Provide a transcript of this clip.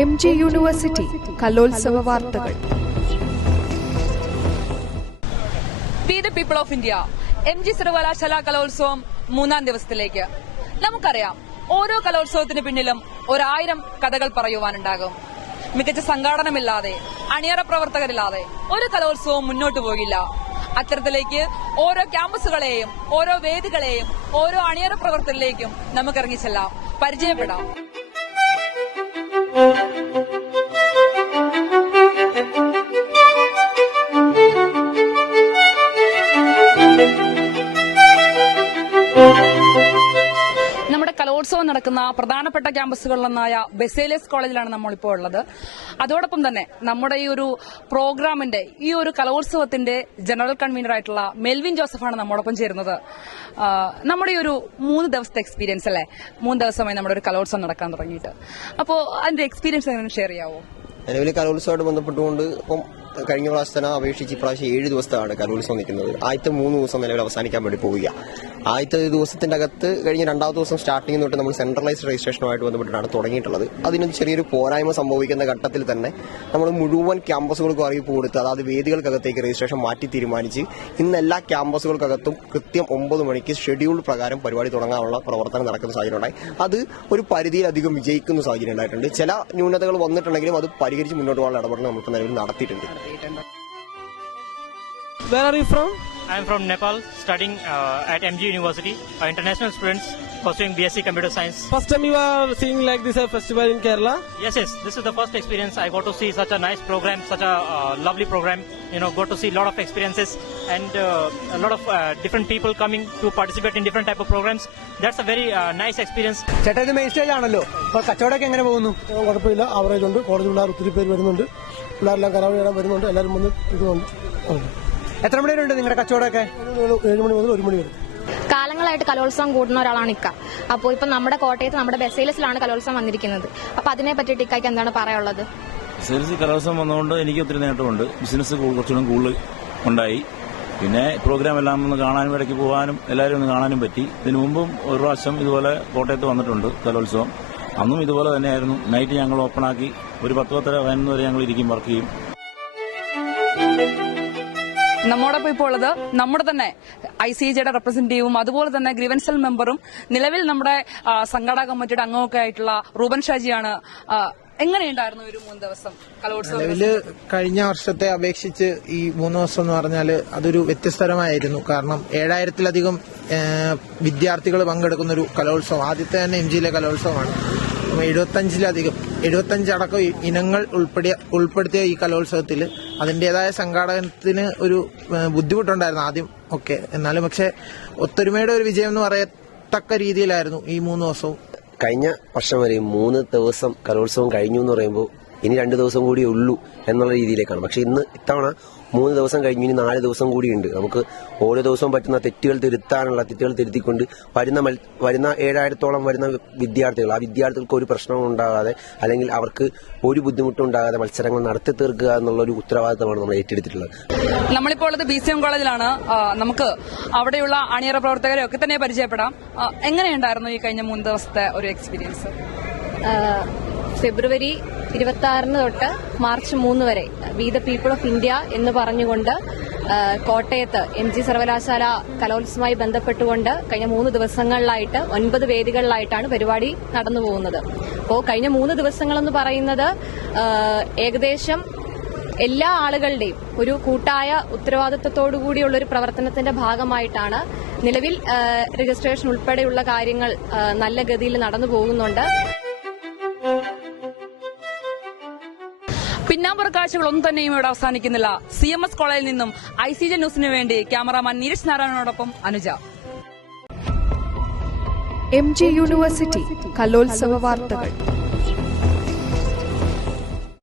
M G university കലോത്സവ വാർത്തകൾ. People of India M G സർവകലാശാല കലോത്സവം മൂന്നാം ദിവസത്തിലേക്ക്. നമുക്കറിയാം ഓരോ കലോത്സവത്തിന് പിന്നിലും ഒരായിരം കഥകൾ പറയുവാനുണ്ടാകും. മികച്ച സംഘാടനമില്ലാതെ അണിയറ പ്രവർത്തകരില്ലാതെ ഒരു കലോത്സവവും മുന്നോട്ട് പോകില്ല. അത്തരത്തിലേക്ക് ഓരോ ക്യാമ്പസുകളെയും ഓരോ വേദികളെയും ഓരോ അണിയറ പ്രവർത്തകരിലേക്കും നമുക്ക് ഇറങ്ങിച്ചെല്ലാം പരിചയപ്പെടാം. കലോത്സവം നടക്കുന്ന പ്രധാനപ്പെട്ട ക്യാമ്പസുകളിലൊന്നായ ബെസേലിയസ് കോളേജിലാണ് നമ്മളിപ്പോൾ ഉള്ളത്. അതോടൊപ്പം തന്നെ നമ്മുടെ ഈ ഒരു പ്രോഗ്രാമിന്റെ ഈ ഒരു കലോത്സവത്തിന്റെ ജനറൽ കൺവീനർ ആയിട്ടുള്ള മെൽവിൻ ജോസഫാണ് നമ്മോടൊപ്പം ചേരുന്നത്. നമ്മുടെ ഈ ഒരു മൂന്ന് ദിവസത്തെ എക്സ്പീരിയൻസ് അല്ലേ? മൂന്ന് ദിവസമായി നമ്മുടെ ഒരു കലോത്സവം നടക്കാൻ തുടങ്ങിയിട്ട്. അപ്പോൾ അതിന്റെ എക്സ്പീരിയൻസ് എങ്ങനെ ഷെയർ ചെയ്യാവോ? നിലവിൽ കലോത്സവമായിട്ട് ബന്ധപ്പെട്ടുകൊണ്ട് ഇപ്പം കഴിഞ്ഞ പ്രാവശ്യത്തിനെ അപേക്ഷിച്ച് ഇപ്രാവശ്യം ഏഴ് ദിവസത്താണ് കലോത്സവം നിൽക്കുന്നത്. ആദ്യത്തെ മൂന്ന് ദിവസം നിലവിൽ അവസാനിക്കാൻ വേണ്ടി പോവുക ആദ്യത്തെ ദിവസത്തിന്റെ അകത്ത് കഴിഞ്ഞ രണ്ടാമത്തെ ദിവസം സ്റ്റാർട്ടിംഗ് തൊട്ട് നമ്മൾ സെൻട്രലൈസ്ഡ് രജിസ്ട്രേഷനുമായിട്ട് ബന്ധപ്പെട്ടാണ് തുടങ്ങിയിട്ടുള്ളത്. അതിന് ചെറിയൊരു പോരായ്മ സംഭവിക്കുന്ന ഘട്ടത്തിൽ തന്നെ നമ്മൾ മുഴുവൻ ക്യാമ്പസുകൾക്കും അറിയിപ്പ് കൊടുത്ത് അതായത് വേദികൾക്കകത്തേക്ക് രജിസ്ട്രേഷൻ മാറ്റി തീരുമാനിച്ച് ഇന്ന് എല്ലാ ക്യാമ്പസുകൾക്കകത്തും കൃത്യം ഒമ്പത് മണിക്ക് ഷെഡ്യൂൾഡ് പ്രകാരം പരിപാടി തുടങ്ങാനുള്ള പ്രവർത്തനം നടക്കുന്ന സാഹചര്യം ഉണ്ടായി. അത് ഒരു പരിധിയിലധികം വിജയിക്കുന്ന സാഹചര്യം ഉണ്ടായിട്ടുണ്ട്. ചില ന്യൂനതകൾ വന്നിട്ടുണ്ടെങ്കിലും അത് പരിഹരിച്ച് മുന്നോട്ട് പോകാനുള്ള ഇടപെടൽ നമുക്ക് നിലവിൽ നടത്തിയിട്ടുണ്ട്. Where are you from? I'm from Nepal, studying uh, at MG University. Our international students pursuing BSc Computer Science. First time you are seeing like this a festival in Kerala. Yes, yes, this is the first experience. I got to see such a nice program, such a uh, lovely program. You know, got to see a lot of experiences and uh, a lot of uh, different people coming to participate in different type of programs. That's a very uh, nice experience. ചേട്ടാ ഇത് main stage ആണല്ലോ അപ്പൊ കച്ചവടമൊക്കെ എങ്ങനെ പോകുന്നു ഏഹ് കുഴപ്പമില്ല average ഉണ്ട് college പിള്ളേർ ഒത്തിരി പേര് വരുന്നുണ്ട് പിള്ളേരെല്ലാം കരാവി ഇടാൻ വരുന്നുണ്ട് എല്ലാവരും വന്ന് ഇതുണ്ട് എത്ര മണി വരെ ഉണ്ട് നിങ്ങളുടെ കച്ചവടമൊക്കെ? ഏഴ് മണി മുതൽ ഒരു മണി വരെ. കാലങ്ങളായിട്ട് കലോത്സവം കൂടുന്ന ഒരാളാണ് ഇക്ക. അപ്പോൾ ഇപ്പം നമ്മുടെ കോട്ടയത്ത് നമ്മുടെ ബെസേലസിലാണ് കലോത്സവം വന്നിരിക്കുന്നത്. അപ്പൊ അതിനെ പറ്റിയിട്ട് ഇക്കായ്ക്ക് എന്താണ് പറയാനുള്ളത്? സെയിൽസ് കലോത്സവം വന്നതുകൊണ്ട് എനിക്ക് ഒത്തിരി നേട്ടമുണ്ട്. ബിസിനസ് കുറച്ചുകൂടി കുറച്ചുകൂടെ കൂടുതൽ ഉണ്ടായി. പിന്നെ പ്രോഗ്രാം എല്ലാം ഒന്ന് കാണാനും ഇടയ്ക്ക് പോകാനും എല്ലാവരും ഒന്ന് കാണാനും പറ്റി. ഇതിനു മുമ്പും ഒരു പ്രാവശ്യം ഇതുപോലെ കോട്ടയത്ത് വന്നിട്ടുണ്ട് കലോത്സവം. അന്നും ഇതുപോലെ തന്നെയായിരുന്നു. നൈറ്റ് ഞങ്ങൾ ഓപ്പൺ ആക്കി. ഒരു പത്ത് പത്തര പതിനൊന്ന് വരെ ഞങ്ങൾ ഇരിക്കും വർക്ക് ചെയ്യും. നമ്മോടൊപ്പം ഇപ്പോൾ ഉള്ളത് നമ്മുടെ തന്നെ ഐ സി ജിയുടെ റെപ്രസെന്റേറ്റീവും അതുപോലെ തന്നെ ഗ്രീവൻസൽ മെമ്പറും നിലവിൽ നമ്മുടെ സംഘടനാ സംഘാടക കമ്മിറ്റിയുടെ അംഗമൊക്കെ ആയിട്ടുള്ള റൂബൻ ഷാജിയാണ്. എങ്ങനെയുണ്ടായിരുന്നു ഒരു മൂന്ന് ദിവസം കലോത്സവം നിലവിൽ കഴിഞ്ഞ വർഷത്തെ അപേക്ഷിച്ച് ഈ മൂന്ന് ദിവസം എന്ന് പറഞ്ഞാൽ അതൊരു വ്യത്യസ്തരമായിരുന്നു. കാരണം ഏഴായിരത്തിലധികം വിദ്യാർത്ഥികൾ പങ്കെടുക്കുന്ന ഒരു കലോത്സവം ആദ്യത്തെ തന്നെ എം ജിയിലെ കലോത്സവമാണ്. എഴുപത്തഞ്ചിലധികം എഴുപത്തഞ്ചടക്കം ഇനങ്ങൾ ഉൾപ്പെടിയ ഉൾപ്പെടുത്തിയ ഈ കലോത്സവത്തിൽ അതിന്റെതായ സംഘാടനത്തിന് ഒരു ബുദ്ധിമുട്ടുണ്ടായിരുന്നു ആദ്യം ഒക്കെ. എന്നാലും പക്ഷെ ഒത്തൊരുമയുടെ ഒരു വിജയം എന്ന് പറയത്തക്ക രീതിയിലായിരുന്നു ഈ മൂന്ന് ദിവസവും. കഴിഞ്ഞ വർഷം വരെ മൂന്ന് ദിവസം കലോത്സവം കഴിഞ്ഞു എന്ന് പറയുമ്പോൾ ഇനി രണ്ട് ദിവസം കൂടിയേ ഉള്ളൂ എന്നുള്ള രീതിയിലേക്കാണ്. പക്ഷെ ഇന്ന് ഇത്തവണ മൂന്ന് ദിവസം കഴിഞ്ഞ് ഇനി നാല് ദിവസം കൂടിയുണ്ട് നമുക്ക് ഓരോ ദിവസവും പറ്റുന്ന തെറ്റുകൾ തിരുത്താനുള്ള തെറ്റുകൾ തിരുത്തിക്കൊണ്ട് വരുന്ന മൽ- വരുന്ന ഏഴായിരത്തോളം വരുന്ന വിദ്യാർത്ഥികൾ ആ വിദ്യാർത്ഥികൾക്ക് ഒരു പ്രശ്നവും ഉണ്ടാകാതെ അല്ലെങ്കിൽ അവർക്ക് ഒരു ബുദ്ധിമുട്ടും ഉണ്ടാകാതെ മത്സരങ്ങൾ നടത്തി തീർക്കുക എന്നുള്ള ഒരു ഉത്തരവാദിത്തമാണ് നമ്മൾ ഏറ്റെടുത്തിട്ടുള്ളത്. നമ്മളിപ്പോൾ ഉള്ളത് ബി സി എം കോളേജിലാണ്. നമുക്ക് അവിടെയുള്ള അണിയറ പ്രവർത്തകരെ ഒക്കെ തന്നെ പരിചയപ്പെടാം. എങ്ങനെയുണ്ടായിരുന്നു ഈ കഴിഞ്ഞ മൂന്ന് ദിവസത്തെ ഒരു എക്സ്പീരിയൻസ് ഫെബ്രുവരി ഇരുപത്തി ആറിന് തൊട്ട് മാർച്ച് മൂന്ന് വരെ we the people of India എന്ന് പറഞ്ഞുകൊണ്ട് കോട്ടയത്ത് എം ജി സർവകലാശാല കലോത്സവമായി ബന്ധപ്പെട്ടുകൊണ്ട് കഴിഞ്ഞ മൂന്ന് ദിവസങ്ങളിലായിട്ട് ഒൻപത് വേദികളിലായിട്ടാണ് പരിപാടി നടന്നു പോകുന്നത്. അപ്പോൾ കഴിഞ്ഞ മൂന്ന് ദിവസങ്ങളെന്ന് പറയുന്നത് ഏകദേശം എല്ലാ ആളുകളുടെയും ഒരു കൂട്ടായ ഉത്തരവാദിത്വത്തോടു കൂടിയുള്ള ഒരു പ്രവർത്തനത്തിന്റെ ഭാഗമായിട്ടാണ് നിലവിൽ രജിസ്ട്രേഷൻ ഉൾപ്പെടെയുള്ള കാര്യങ്ങൾ നല്ല ഗതിയിൽ നടന്നു പോകുന്നുണ്ട്. പിന്നാമ്പുറ കാഴ്ചകളൊന്നും തന്നെയും ഇവിടെ അവസാനിക്കുന്നില്ല. സി എം എസ് കോളേജിൽ നിന്നും ഐ സി ജെ ന്യൂസിന് വേണ്ടി ക്യാമറാമാൻ നീരജ് നാരായണനോടൊപ്പം അനുജ. എം ജി യൂണിവേഴ്സിറ്റി കലോത്സവ വാർത്തകൾ.